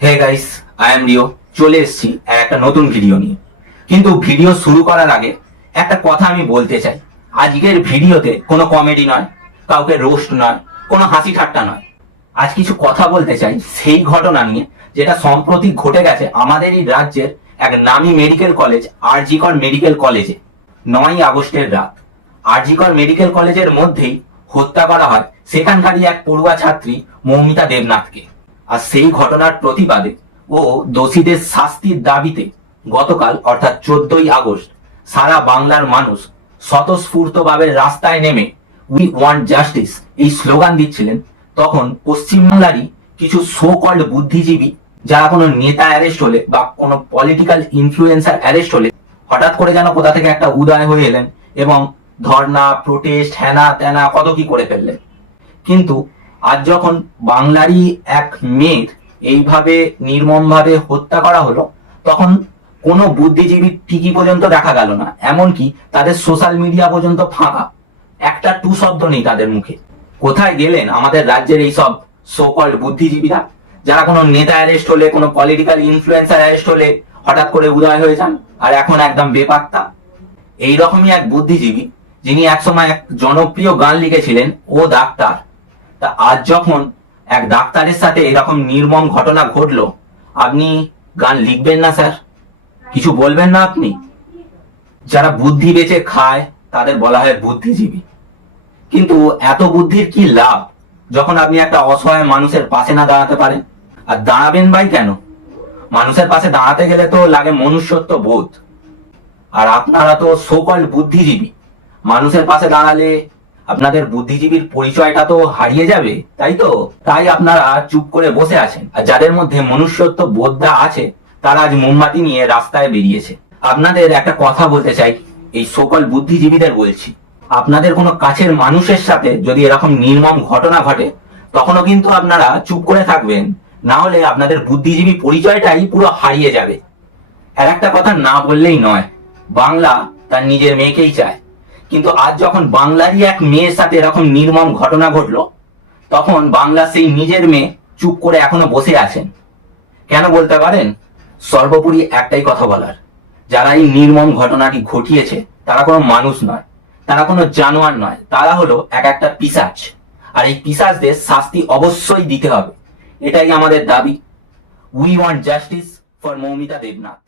Hey guys I am Rio চলে এসেছি আর একটা নতুন ভিডিও নিয়ে। কিন্তু ভিডিও শুরু করার আগে একটা কথা আমি বলতে চাই। আজকের ভিডিওতে কোনো কমেডি নয়, কাউকে রোস্ট নয়, কোনো হাসি ঠাট্টা নয়। আজ কিছু কথা বলতে চাই সেই ঘটনা নিয়ে, যেটা সম্প্রতি ঘটে গেছে আমাদের এই রাজ্যের এক নামী মেডিকেল কলেজ আরজিকর মেডিকেল কলেজে নয় আগস্টের রাত। আরজিকর মেডিকেল কলেজের মধ্যেই হত্যা করা হয় সেখানকারই এক পড়ুয়া ছাত্রী মৌমিতা দেবনাথকে। আর সেই ঘটনার প্রতিবাদে ও দোষীদের শাস্তির দাবিতে গতকাল, অর্থাৎ চোদ্দই আগস্ট, সারা বাংলার মানুষ স্বতঃস্ফূর্তভাবে রাস্তায় নেমে উই ওয়ান্ট জাস্টিস এই স্লোগান দিচ্ছিলেন। তখন পশ্চিমবাংলারই কিছু সো কল্ড বুদ্ধিজীবী, যারা কোনো নেতা অ্যারেস্ট হলে বা কোনো পলিটিক্যাল ইনফ্লুয়েন্সার অ্যারেস্ট হলে হঠাৎ করে যেন কোথা থেকে একটা উদয় হয়ে এলেন এবং ধর্না প্রোটেস্ট হ্যানা ত্যানা কত কি করে ফেললেন। কিন্তু আজ যখন বাংলারই এক মেয়ের এইভাবে নির্মমভাবে হত্যা করা হলো, তখন কোনো বুদ্ধিজীবী টিকি পর্যন্ত দেখা গেল না। এমনকি তাদের সোশ্যাল মিডিয়া পর্যন্ত ফাঁকা। একটা টু শব্দ নেই তাদের মুখে। কোথায় গেলেন আমাদের রাজ্যের এই সব সোকল্ড বুদ্ধিজীবীরা? যারা কোনো নেতা অ্যারেস্ট হলে, কোনো পলিটিক্যাল ইনফ্লুয়েন্সার অ্যারেস্ট হলে হঠাৎ করে উদয় হয়ে যান আর এখন একদম বেপাত্তা। এইরকমই এক বুদ্ধিজীবী, যিনি একসময় এক জনপ্রিয় গান লিখেছিলেন, ও ডাক্তার। তা আজ যখন এক ডাক্তারের সাথে এরকম নির্মম ঘটনা ঘটলো, আপনি গান লিখবেন না, স্যার? কিছু বলবেন না আপনি? যারা বুদ্ধি বেঁচে খায়, তাদের বলা হয় বুদ্ধিজীবী। কিন্তু এত বুদ্ধির কি লাভ যখন আপনি একটা অসহায় মানুষের পাশে না দাঁড়াতে পারেন? আর দাঁড়াবেন ভাই কেন? মানুষের পাশে দাঁড়াতে গেলে তো লাগে মনুষ্যত্ব বোধ। আর আপনারা তো সোকল বুদ্ধিজীবী। মানুষের পাশে দাঁড়ালে আপনাদের বুদ্ধিজীবীর পরিচয়টা তো হারিয়ে যাবে, তাই তো? তাই আপনারা চুপ করে বসে আছেন। আর যাদের মধ্যে মনুষ্যত্ব বোধটা আছে, তারা আজ মোমবাতি নিয়ে রাস্তায় বেরিয়েছে। আপনাদের একটা কথা বলতে চাই, এই সকল বুদ্ধিজীবীদের বলছি। আপনাদের কোনো কাছের মানুষের সাথে যদি এরকম নির্মম ঘটনা ঘটে, তখনও কিন্তু আপনারা চুপ করে থাকবেন। না হলে আপনাদের বুদ্ধিজীবী পরিচয়টাই পুরো হারিয়ে যাবে। আর একটা কথা না বললেই নয়, বাংলা তার নিজের মেয়েকেই চায়। কিন্তু আজ যখন বাংলারই এক মেয়ের সাথে এরকম নির্মম ঘটনা ঘটলো, তখন বাংলা সেই নিজের মেয়ে চুপ করে এখনও বসে আছেন। কেন বলতে পারেন? সর্বোপরি একটাই কথা বলার, যারা এই নির্মম ঘটনাটি ঘটিয়েছে, তারা কোনো মানুষ নয়, তারা কোনো জানোয়ার নয়, তারা হলো এক একটা পিসাচ। আর এই পিসাচদের শাস্তি অবশ্যই দিতে হবে। এটাই আমাদের দাবি। We want justice for Moumita Debnath.